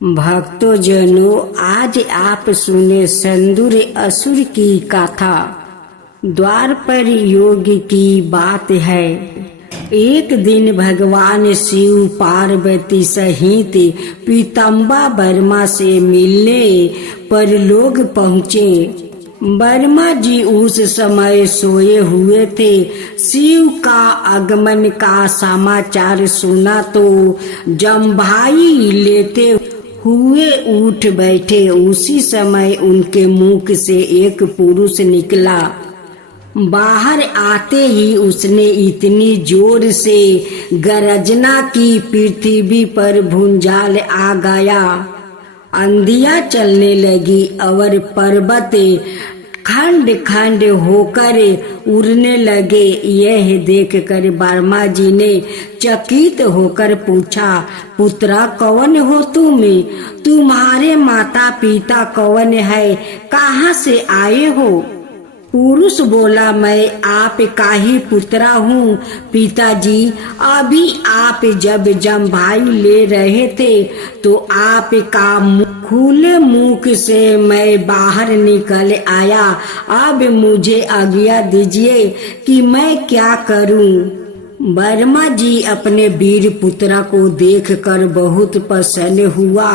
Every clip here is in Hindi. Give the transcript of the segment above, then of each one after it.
भक्तों जनों, आज आप सुने संदूर असुर की कथा। द्वापर युग की बात है। एक दिन भगवान शिव पार्वती सहित पीताम्बर वर्मा से मिलने पर लोग पहुँचे। वर्मा जी उस समय सोए हुए थे। शिव का आगमन का समाचार सुना तो जम्भाई लेते हुए उठ बैठे। उसी समय उनके मुख से एक पुरुष निकला। बाहर आते ही उसने इतनी जोर से गर्जना की पृथ्वी पर भूचाल आ गया। आंधियां चलने लगी और पर्वत खंड खंड होकर उड़ने लगे। यह देखकर वर्मा जी ने चकित होकर पूछा, पुत्रा कौन हो तुम? तुम्हारे माता पिता कौन है? कहाँ से आए हो? पुरुष बोला, मैं आपका ही पुत्रा हूँ पिताजी। अभी आप जब जम्भाई ले रहे थे तो आपका खुले मुख से मैं बाहर निकल आया। अब मुझे आज्ञा दीजिए कि मैं क्या करूँ। वर्मा जी अपने वीर पुत्र को देखकर बहुत प्रसन्न हुआ।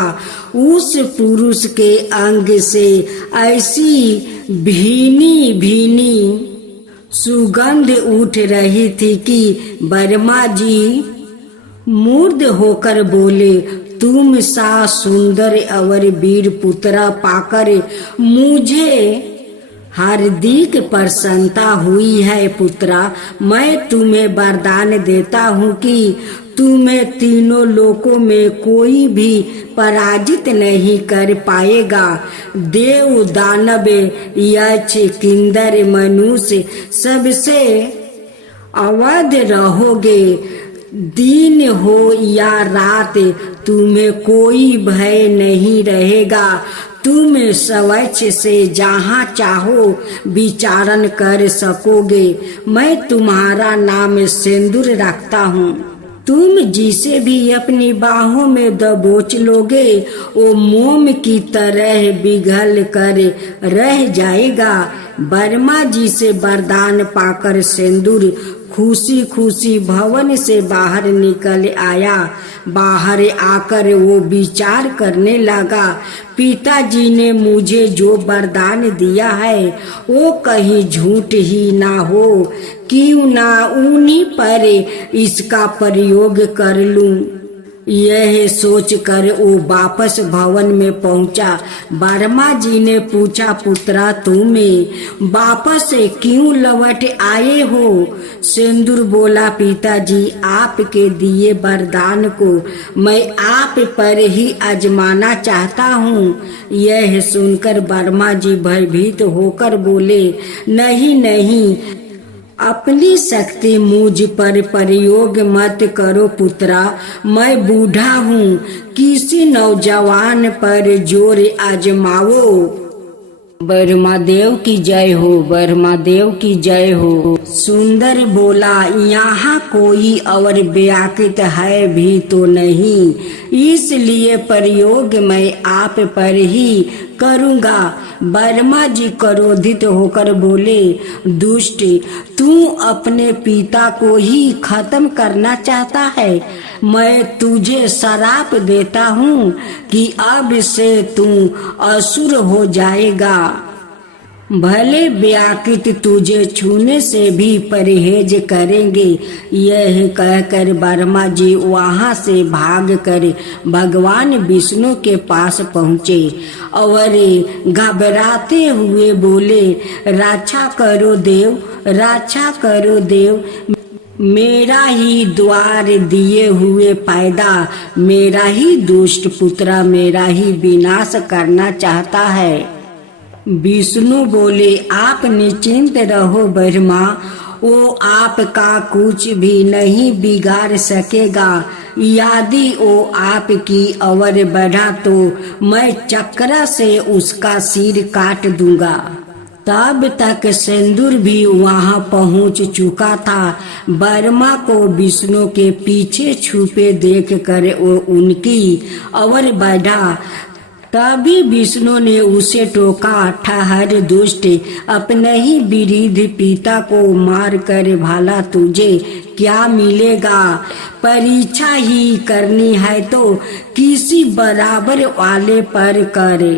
उस पुरुष के अंग से ऐसी भीनी भीनी सुगंध उठ रही थी कि वर्मा जी मूर्ध होकर बोले, तुम सा सुंदर और वीर पुत्र पाकर मुझे हार्दिक प्रसन्नता हुई है। पुत्रा, मैं तुम्हें वरदान देता हूँ कि तुम्हें तीनों लोकों में कोई भी पराजित नहीं कर पाएगा। देव, दानव, यक्ष, किन्नर, मनुष्य सबसे अवध रहोगे। दिन हो या रात तुम्हें कोई भय नहीं रहेगा। तुम स्वच्छ से जहाँ चाहो विचरण कर सकोगे। मैं तुम्हारा नाम सिंदूर रखता हूँ। तुम जिसे भी अपनी बाहों में दबोच लोगे वो मोम की तरह पिघल कर रह जाएगा। वर्मा जी से वरदान पाकर सिंदूर खुशी खुशी भवन से बाहर निकल आया। बाहर आकर वो विचार करने लगा, पिताजी ने मुझे जो वरदान दिया है वो कहीं झूठ ही ना हो। क्यों ना उन्हीं पर इसका प्रयोग कर लूं। यह सोचकर वो वापस भवन में पहुंचा। वर्मा जी ने पूछा, पुत्रा तुम्हें वापस क्यों लौट आए हो? सिंदूर बोला, पिताजी आपके दिए वरदान को मैं आप पर ही आजमाना चाहता हूँ। यह सुनकर वर्मा जी भयभीत होकर बोले, नहीं नहीं, अपनी शक्ति मुझ पर प्रयोग मत करो पुत्रा। मैं बूढ़ा हूँ, किसी नौजवान पर जोर आजमाओ। वर्मा देव की जय हो, वर्मा देव की जय हो। सुंदर बोला, यहाँ कोई और व्याकृत है भी तो नहीं, इसलिए प्रयोग मैं आप पर ही करूँगा। वर्मा जी क्रोधित होकर बोले, दुष्ट, तू अपने पिता को ही खत्म करना चाहता है। मैं तुझे श्राप देता हूँ कि अब से तू असुर हो जाएगा। भले व्याकृत तुझे छूने से भी परहेज करेंगे। यह कहकर वर्मा जी वहाँ से भागकर भगवान विष्णु के पास पहुँचे और घबराते हुए बोले, रक्षा करो देव, रक्षा करो देव। मेरा ही द्वार दिए हुए पैदा मेरा ही दुष्ट पुत्र मेरा ही विनाश करना चाहता है। विष्णु बोले, आप निश्चिंत रहो वर्मा, वो आपका कुछ भी नहीं बिगाड़ सकेगा। यदि वो आपकी ओर बढ़ा तो मैं चक्र से उसका सिर काट दूंगा। तब तक सिंदूर भी वहां पहुंच चुका था। वर्मा को विष्णु के पीछे छुपे देखकर वो उनकी ओर बढ़ा। तभी विष्णु ने उसे टोका, ठहर दुष्ट, अपने ही वृद्ध पिता को मार कर भला तुझे क्या मिलेगा? परीक्षा ही करनी है तो किसी बराबर वाले पर करे।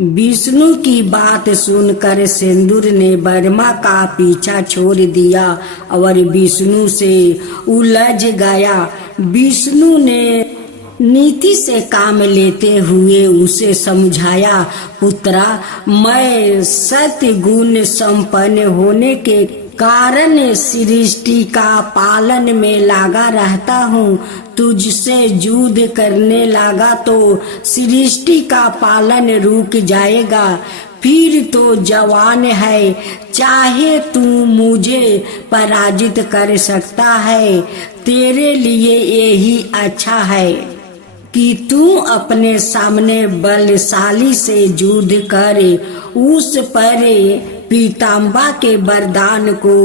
विष्णु की बात सुनकर सिंदूर ने वर्मा का पीछा छोड़ दिया और विष्णु से उलझ गया। विष्णु ने नीति से काम लेते हुए उसे समझाया, पुत्रा, मैं सत्य गुण संपन्न होने के कारण सृष्टि का पालन में लगा रहता हूँ। तुझसे युद्ध करने लगा तो सृष्टि का पालन रुक जाएगा। फिर तो जवान है, चाहे तू मुझे पराजित कर सकता है। तेरे लिए यही अच्छा है कि तू अपने सामने बलशाली से युद्ध करे। उस पर पीताम्बा के वरदान को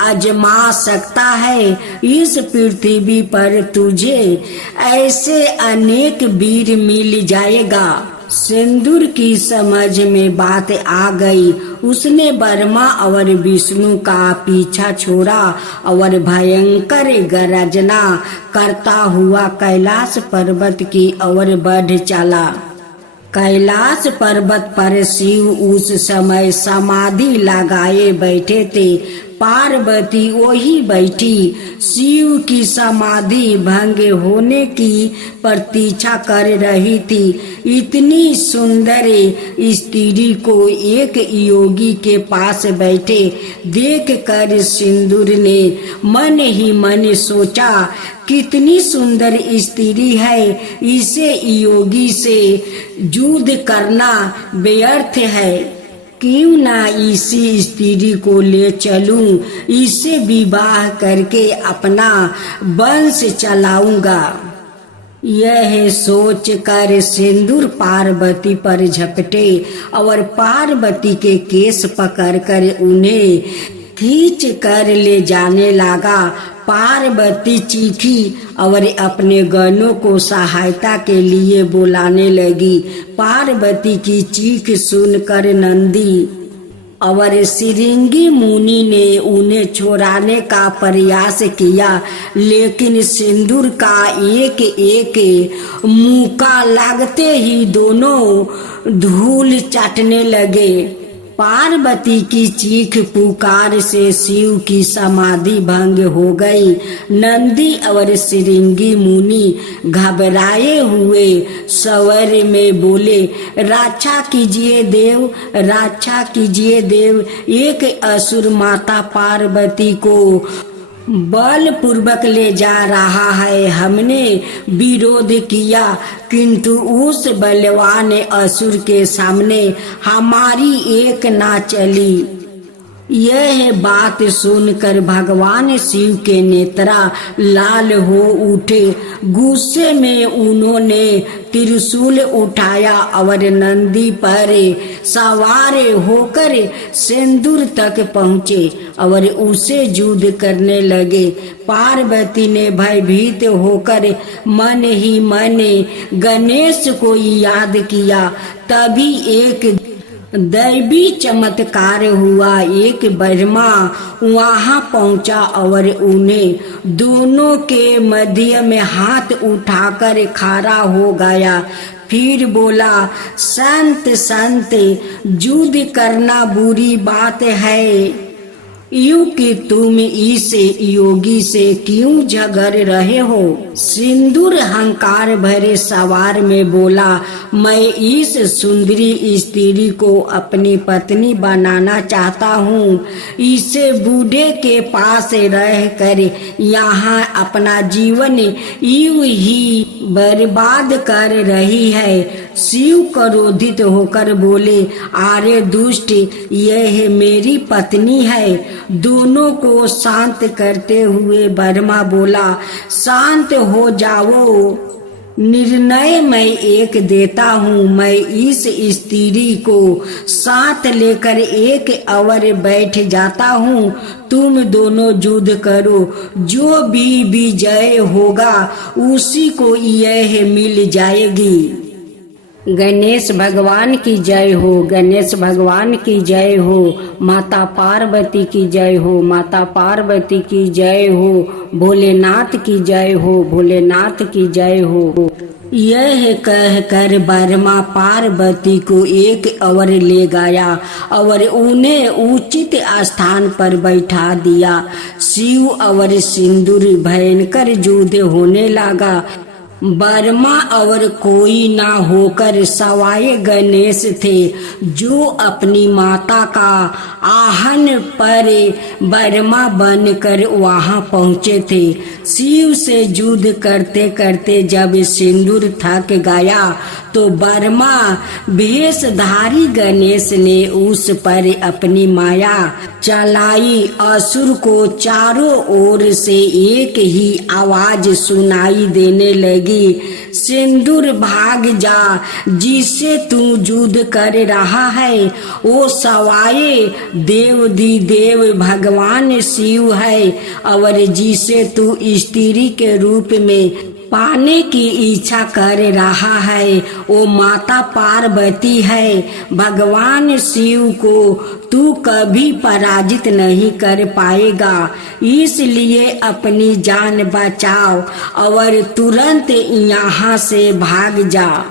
आजमा सकता है। इस पृथ्वी पर तुझे ऐसे अनेक वीर मिल जाएगा। सिंदूर की समझ में बात आ गई। उसने वर्मा और विष्णु का पीछा छोड़ा और भयंकर गर्जना करता हुआ कैलाश पर्वत की ओर बढ़ चला। कैलाश पर्वत पर शिव उस समय समाधि लगाए बैठे थे। पार्वती वही बैठी शिव की समाधि भंग होने की प्रतीक्षा कर रही थी। इतनी सुंदर स्त्री को एक योगी के पास बैठे देखकर सिंदूर ने मन ही मन सोचा, कितनी सुंदर स्त्री है, इसे योगी से युद्ध करना व्यर्थ है। क्यों ना इसी स्त्री को ले चलूं, इससे विवाह करके अपना वंश चलाऊंगा। यह सोच कर सिंदूर पार्वती पर झपटे और पार्वती के केस पकड़कर उन्हें खींच कर ले जाने लगा। पार्वती चीखी और अपने गणों को सहायता के लिए बुलाने लगी। पार्वती की चीख सुनकर नंदी और सिरिंगी मुनि ने उन्हें छोड़ाने का प्रयास किया, लेकिन सिंदूर का एक एक मुक्का लगते ही दोनों धूल चाटने लगे। पार्वती की चीख पुकार से शिव की समाधि भंग हो गई। नंदी और सिरिंगी मुनि घबराए हुए स्वर में बोले, रक्षा कीजिए देव, रक्षा कीजिए देव। एक असुर माता पार्वती को बलपूर्वक ले जा रहा है। हमने विरोध किया, किंतु उस बलवान असुर के सामने हमारी एक ना चली। यह बात सुनकर भगवान शिव के नेत्रा लाल हो उठे। गुस्से में उन्होंने त्रिशूल उठाया और नंदी पर सवार होकर सिंदूर तक पहुँचे और उसे युद्ध करने लगे। पार्वती ने भयभीत होकर मन ही मन गणेश को याद किया। तभी एक दैवी चमत्कार हुआ। एक ब्रह्मा वहां पहुंचा और उन्हें दोनों के मध्य में हाथ उठाकर खड़ा हो गया। फिर बोला, संत संत, युद्ध करना बुरी बात है, यूं कि तुम इस योगी से क्यों झगड़ रहे हो? सिंदूर अहंकार भरे सवार में बोला, मैं इस सुंदरी स्त्री को अपनी पत्नी बनाना चाहता हूँ। इसे बूढ़े के पास रह कर यहाँ अपना जीवन यूं ही बर्बाद कर रही है। शिव क्रोधित होकर बोले, आरे दुष्ट, यह मेरी पत्नी है। दोनों को शांत करते हुए ब्रह्मा बोला, शांत हो जाओ। निर्णय मैं एक देता हूँ, मैं इस स्त्री को साथ लेकर एक अवर बैठ जाता हूँ। तुम दोनों युद्ध करो, जो भी विजय होगा उसी को यह मिल जाएगी। गणेश भगवान की जय हो, गणेश भगवान की जय हो, माता पार्वती की जय हो, माता पार्वती की जय हो, भोलेनाथ की जय हो, भोलेनाथ की जय हो। यह कहकर बर्मा पार्वती को एक अवर ले गया और उन्हें उचित स्थान पर बैठा दिया। शिव और सिंदूर भयंकर युद्ध होने लगा। बर्मा और कोई ना होकर सवाए गणेश थे, जो अपनी माता का आहन पर बर्मा बनकर वहां पहुंचे थे। शिव से युद्ध करते करते जब सिंदूर थक गया तो बर्मा भेषधारी गणेश ने उस पर अपनी माया चलाई। असुर को चारों ओर से एक ही आवाज सुनाई देने लगी, सिंदूर भाग जा, जिससे तू युद्ध कर रहा है वो सवाए देव भगवान शिव है, और जिसे तू स्त्री के रूप में पाने की इच्छा कर रहा है वो माता पार्वती है। भगवान शिव को तू कभी पराजित नहीं कर पाएगा, इसलिए अपनी जान बचाओ और तुरंत यहाँ से भाग जा।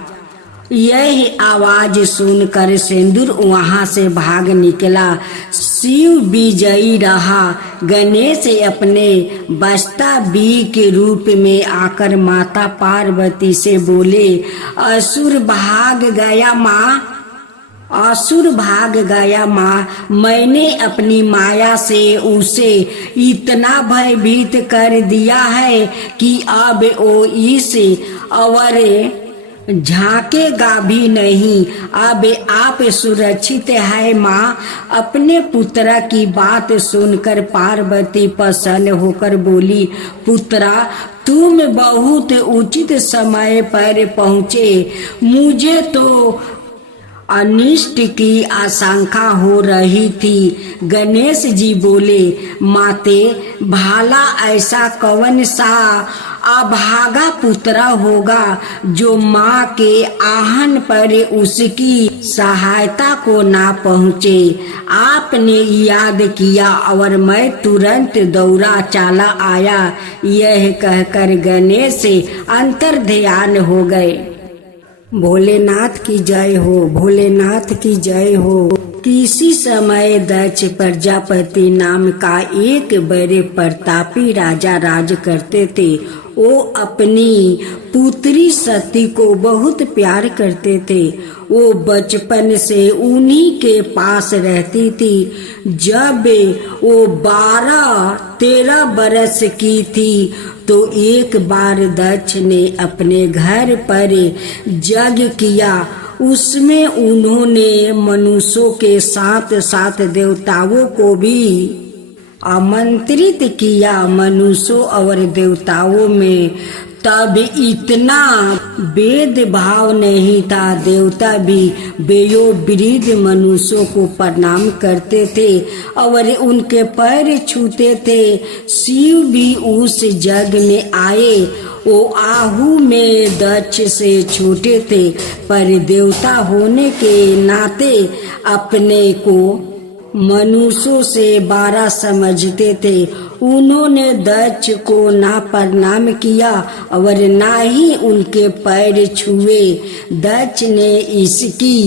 यह आवाज सुनकर सिंदूर वहां से भाग निकला। शिव विजयी रहा। गणेश अपने बस्ता बी के रूप में आकर माता पार्वती से बोले, असुर भाग गया माँ, असुर भाग गया माँ। मैंने अपनी माया से उसे इतना भयभीत कर दिया है कि अब वो इस अवर झांकेगा भी नहीं। अब आप सुरक्षित है माँ। अपने पुत्रा की बात सुनकर पार्वती प्रसन्न होकर बोली, पुत्रा तुम बहुत उचित समय पर पहुँचे। मुझे तो अनिष्ट की आशंका हो रही थी। गणेश जी बोले, माते भाला ऐसा कौन सा अभागा पुत्र होगा जो माँ के आहन पर उसकी सहायता को ना पहुँचे। आपने याद किया और मैं तुरंत दौड़ा चला आया। यह कहकर गणेश अंतर ध्यान हो गए। भोलेनाथ की जय हो, भोलेनाथ की जय हो। किसी समय दक्ष प्रजापति नाम का एक बड़े प्रतापी राजा राज करते थे। वो अपनी पुत्री सती को बहुत प्यार करते थे। वो बचपन से उन्हीं के पास रहती थी। जब वो 12-13 बरस की थी तो एक बार दक्ष ने अपने घर पर यज्ञ किया। उसमें उन्होंने मनुष्यों के साथ साथ देवताओं को भी आमंत्रित किया। मनुष्यों और देवताओं में तब इतना भेदभाव नहीं था। देवता भी वयोवृद्ध मनुष्यों को प्रणाम करते थे और उनके पैर छूते थे। शिव भी उस यज्ञ में आए। वो आहू में दक्ष से छोटे थे, पर देवता होने के नाते अपने को मनुष्यों से बड़ा समझते थे। उन्होंने दक्ष को ना प्रणाम किया और ना ही उनके पैर छुए। दक्ष ने इसकी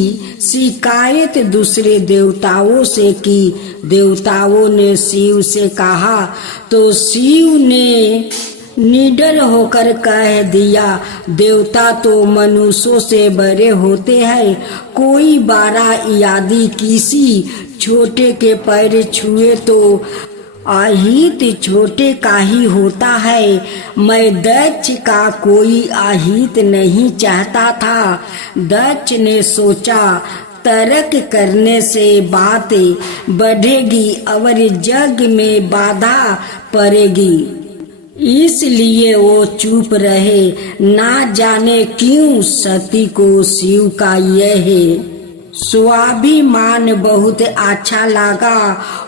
शिकायत दूसरे देवताओं से की। देवताओं ने शिव से कहा तो शिव ने निडर होकर कह दिया, देवता तो मनुष्यों से बड़े होते हैं। कोई बड़ा यदि किसी छोटे के पैर छुए तो अहित छोटे का ही होता है। मैं दक्ष का कोई अहित नहीं चाहता था। दक्ष ने सोचा, तर्क करने से बातें बढ़ेगी और यज्ञ में बाधा पड़ेगी। इसलिए वो चुप रहे। ना जाने क्यों सती को शिव का यह स्वाभिमान बहुत अच्छा लगा।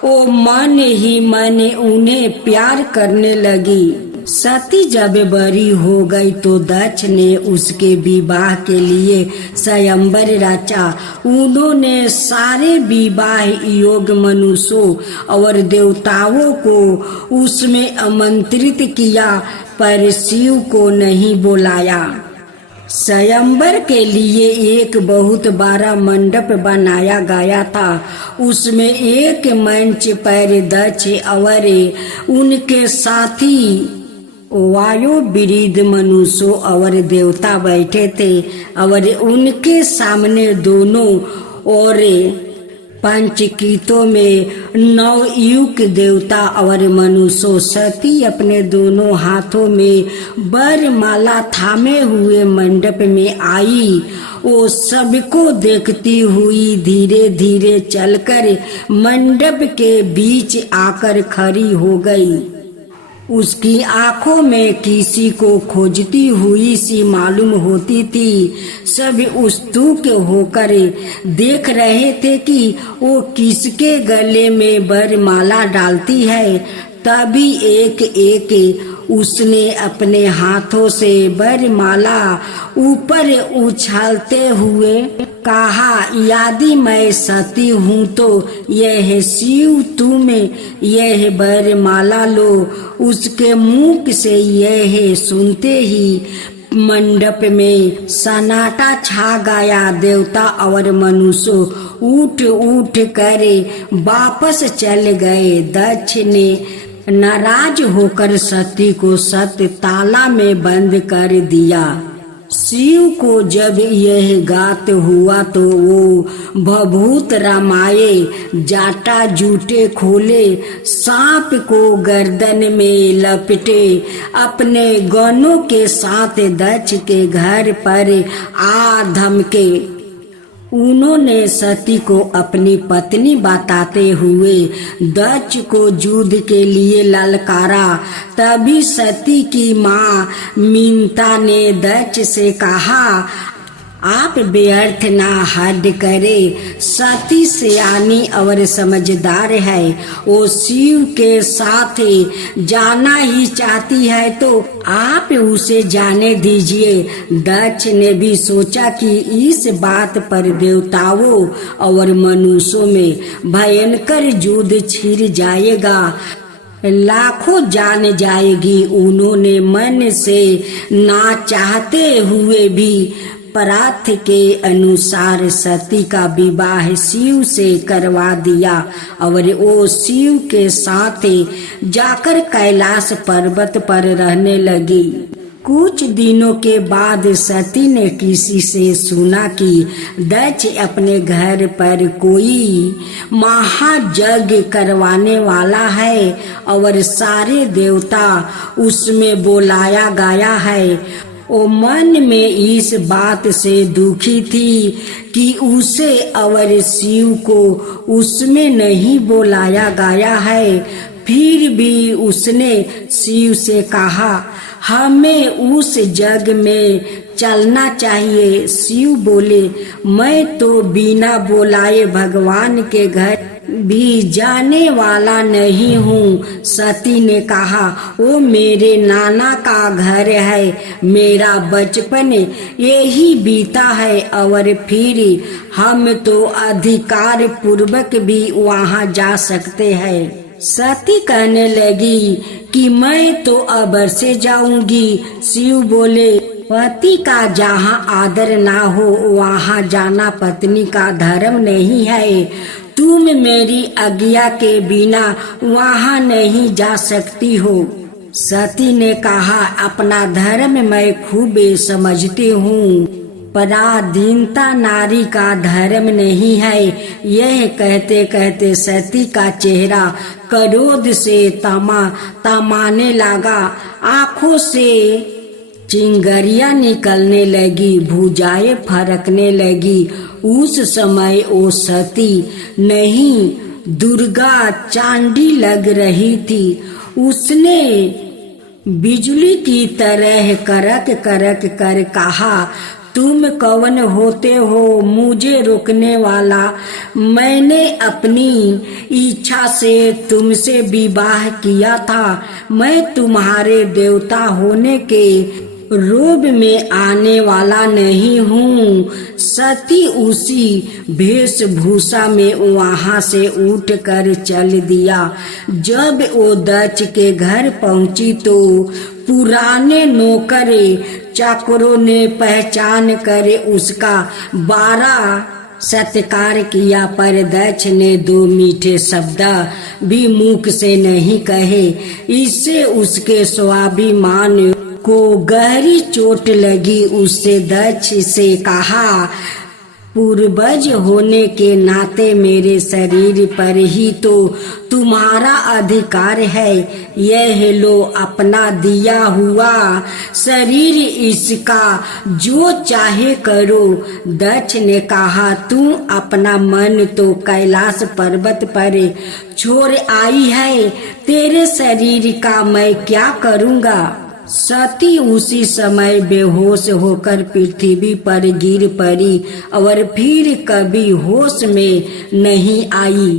वो मन ही मन उन्हें प्यार करने लगी। सती जब बड़ी हो गई तो दक्ष ने उसके विवाह के लिए स्वयंवर रचा। उन्होंने सारे विवाह योग मनुष्यों और देवताओं को उसमें आमंत्रित किया, पर शिव को नहीं बुलाया। स्वयंवर के लिए एक बहुत बड़ा मंडप बनाया गया था। उसमें एक मंच पर दक्ष और उनके साथी वायु विरिध मनुष्यों और देवता बैठे थे और उनके सामने दोनों और पंचकीतों में नवयुग देवता और मनुष्यों। सती अपने दोनों हाथों में वरमाला थामे हुए मंडप में आई। वो सबको देखती हुई धीरे धीरे चलकर मंडप के बीच आकर खड़ी हो गई। उसकी आंखों में किसी को खोजती हुई सी मालूम होती थी। सब उत्सुक होकर देख रहे थे कि वो किसके गले में वरमाला डालती है। तभी एक एक उसने अपने हाथों से वरमाला ऊपर उछालते हुए कहा, यदि मैं सती हूँ तो यह शिव तुम यह वरमाला लो। उसके मुख से यह सुनते ही मंडप में सन्नाटा छा गया। देवता और मनुष्य उठ उठ कर वापस चल गए। दक्ष ने नाराज होकर सती को सत्य ताला में बंद कर दिया। शिव को जब यह गात हुआ तो वो भभूत रामाये, जाटा जूटे खोले, सांप को गर्दन में लपेटे, अपने गणों के साथ दक्ष के घर पर आ धमके। उन्होंने सती को अपनी पत्नी बताते हुए दक्ष को युद्ध के लिए ललकारा। तभी सती की माँ मीनता ने दक्ष से कहा, आप व्यर्थ ना हद करे। सती सियानी और समझदार है। वो शिव के साथ जाना ही चाहती है तो आप उसे जाने दीजिए। दक्ष ने भी सोचा कि इस बात पर देवताओं और मनुष्यों में भयंकर युद्ध छिड़ जाएगा, लाखों जान जाएगी। उन्होंने मन से ना चाहते हुए भी पराथ के अनुसार सती का विवाह शिव से करवा दिया और वो शिव के साथ जाकर कैलाश पर्वत पर रहने लगी। कुछ दिनों के बाद सती ने किसी से सुना कि दक्ष अपने घर पर कोई महायज्ञ करवाने वाला है और सारे देवता उसमें बुलाया गया है। वो मन में इस बात से दुखी थी कि उसे और शिव को उसमें नहीं बुलाया गया है। फिर भी उसने शिव से कहा, हमें उस जग में चलना चाहिए। शिव बोले, मैं तो बिना बुलाए भगवान के घर भी जाने वाला नहीं हूँ। सती ने कहा, वो मेरे नाना का घर है, मेरा बचपन यही बीता है और फिर हम तो अधिकार पूर्वक भी वहाँ जा सकते हैं। सती कहने लगी कि मैं तो अब से जाऊंगी। शिव बोले, पति का जहाँ आदर ना हो वहाँ जाना पत्नी का धर्म नहीं है। तुम मेरी आज्ञा के बिना वहाँ नहीं जा सकती हो। सती ने कहा, अपना धर्म मैं खूब समझती हूँ, पराधीनता नारी का धर्म नहीं है। यह कहते कहते सती का चेहरा क्रोध से तमाने लगा। आँखों से चिंगारियां निकलने लगी, भुजाएं फरकने लगी। उस समय वो सती नहीं दुर्गा चांडी लग रही थी। उसने बिजली की तरह करक करक कर कहा, तुम कौन होते हो मुझे रोकने वाला? मैंने अपनी इच्छा से तुमसे विवाह किया था। मैं तुम्हारे देवता होने के रूप में आने वाला नहीं हूँ। सती उसी वेशभूषा में वहां से उठकर चल दिया। जब वो दक्ष के घर पहुंची तो पुराने नौकर चाकरों ने पहचान कर उसका 12 सत्कार किया, पर दक्ष ने 2 मीठे शब्द भी मुख से नहीं कहे। इससे उसके स्वाभिमान को गहरी चोट लगी। उससे दक्ष से कहा, पूर्वज होने के नाते मेरे शरीर पर ही तो तुम्हारा अधिकार है। यह लो अपना दिया हुआ शरीर, इसका जो चाहे करो। दक्ष ने कहा, तू अपना मन तो कैलाश पर्वत पर छोड़ आई है, तेरे शरीर का मैं क्या करूँगा? सती उसी समय बेहोश होकर पृथ्वी पर गिर पड़ी और फिर कभी होश में नहीं आई।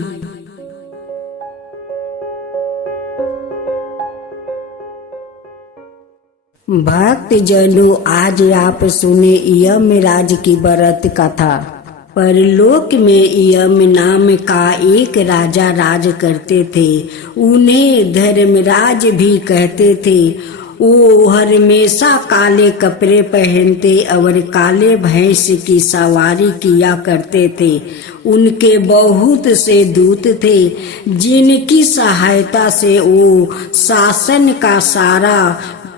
भक्त जनों, आज आप सुने यमराज की व्रत कथा। परलोक में यम नाम का एक राजा राज करते थे। उन्हें धर्मराज भी कहते थे। वो हमेशा काले कपड़े पहनते और काले भैंस की सवारी किया करते थे। उनके बहुत से दूत थे, जिनकी सहायता से वो शासन का सारा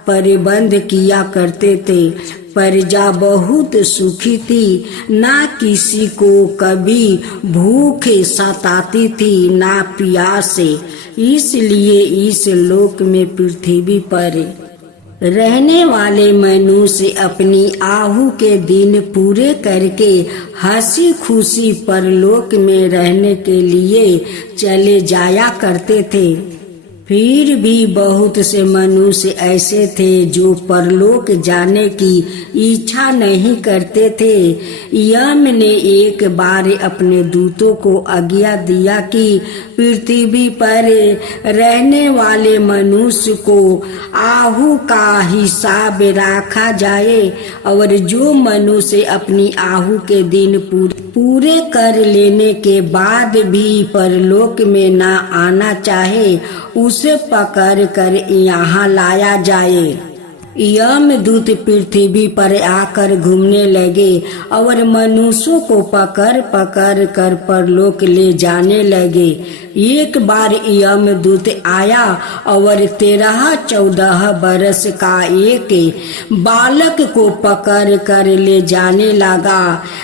प्रबंध किया करते थे। प्रजा बहुत सुखी थी, ना किसी को कभी भूख सताती थी ना प्यास। इसलिए इस लोक में पृथ्वी पर रहने वाले मनुष्य अपनी आहु के दिन पूरे करके हंसी खुशी परलोक में रहने के लिए चले जाया करते थे। फिर भी बहुत से मनुष्य ऐसे थे जो परलोक जाने की इच्छा नहीं करते थे। यम ने एक बार अपने दूतों को आज्ञा दिया कि पृथ्वी पर रहने वाले मनुष्य को आहु का हिसाब रखा जाए और जो मनुष्य अपनी आहु के दिन पूरे कर लेने के बाद भी परलोक में न आना चाहे, उसे पकड़ कर यहाँ लाया जाए। यमदूत पृथ्वी पर आकर घूमने लगे और मनुष्यों को पकड़ पकड़ कर परलोक ले जाने लगे। एक बार यमदूत आया और 13-14 बरस का एक बालक को पकड़ कर ले जाने लगा।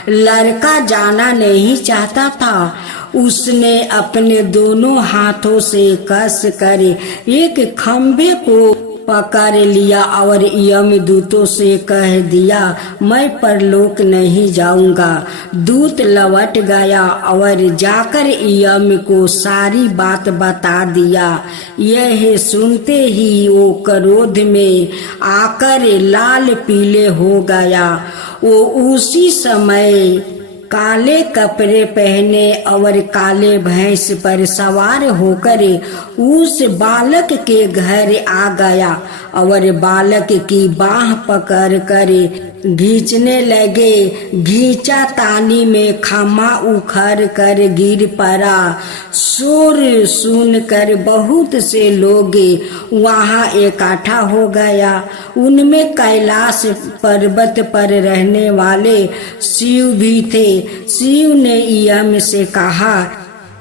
लड़का जाना नहीं चाहता था। उसने अपने दोनों हाथों से कस कर एक खंभे को पकड़ लिया और यमदूतों से कह दिया, मैं परलोक नहीं जाऊंगा। दूत लौट गया और जाकर यम को सारी बात बता दिया। यह सुनते ही वो क्रोध में आकर लाल पीले हो गया। वो उसी समय काले कपड़े पहने और काले भैंस पर सवार होकर उस बालक के घर आ गया और बालक की बाह पकड़ कर खींचने लगे। घींचा तानी में खमा उखड़ कर गिर पड़ा। शोर सुनकर बहुत से लोग वहां इकट्ठा हो गया। उनमें कैलाश पर्वत पर रहने वाले शिव भी थे। शिव ने यम से कहा,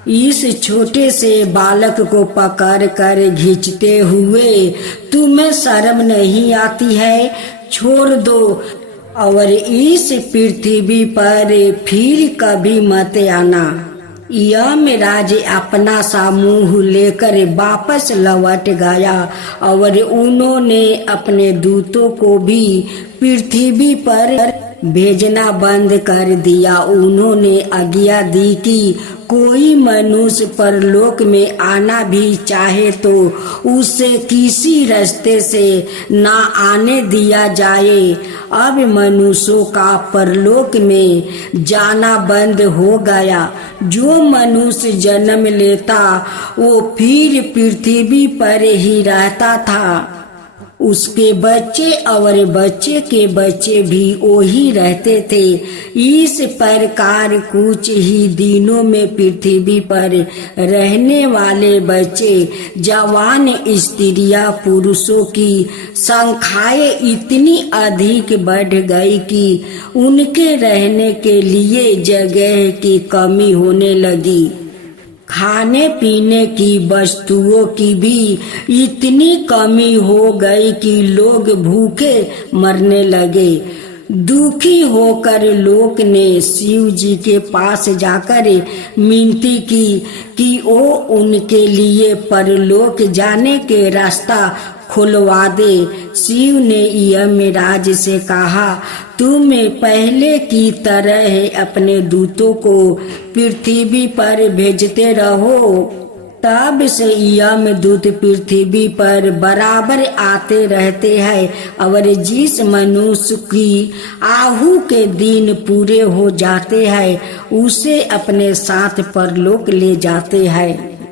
इस छोटे से बालक को पकड़ कर खींचते हुए तुम्हें शर्म नहीं आती है? छोड़ दो और इस पृथ्वी पर फिर कभी मत आना। यमराज अपना सा मुंह लेकर वापस लौट गया और उन्होंने अपने दूतों को भी पृथ्वी पर भेजना बंद कर दिया। उन्होंने आज्ञा दी कि कोई मनुष्य परलोक में आना भी चाहे तो उसे किसी रास्ते से ना आने दिया जाए। अब मनुष्यों का परलोक में जाना बंद हो गया। जो मनुष्य जन्म लेता वो फिर पृथ्वी पर ही रहता था। उसके बच्चे और बच्चे के बच्चे भी वही रहते थे। इस प्रकार कुछ ही दिनों में पृथ्वी पर रहने वाले बच्चे, जवान स्त्रियां, पुरुषों की संख्याएं इतनी अधिक बढ़ गई कि उनके रहने के लिए जगह की कमी होने लगी। खाने पीने की वस्तुओं की भी इतनी कमी हो गई कि लोग भूखे मरने लगे। दुखी होकर लोग ने शिव जी के पास जाकर विनती की कि वो उनके लिए परलोक जाने के रास्ता खुलवा दे। शिव ने यमराज से कहा, तुम पहले की तरह अपने दूतों को पृथ्वी पर भेजते रहो। तब से यमदूत पृथ्वी पर बराबर आते रहते हैं और जिस मनुष्य की आहू के दिन पूरे हो जाते हैं उसे अपने साथ परलोक ले जाते हैं।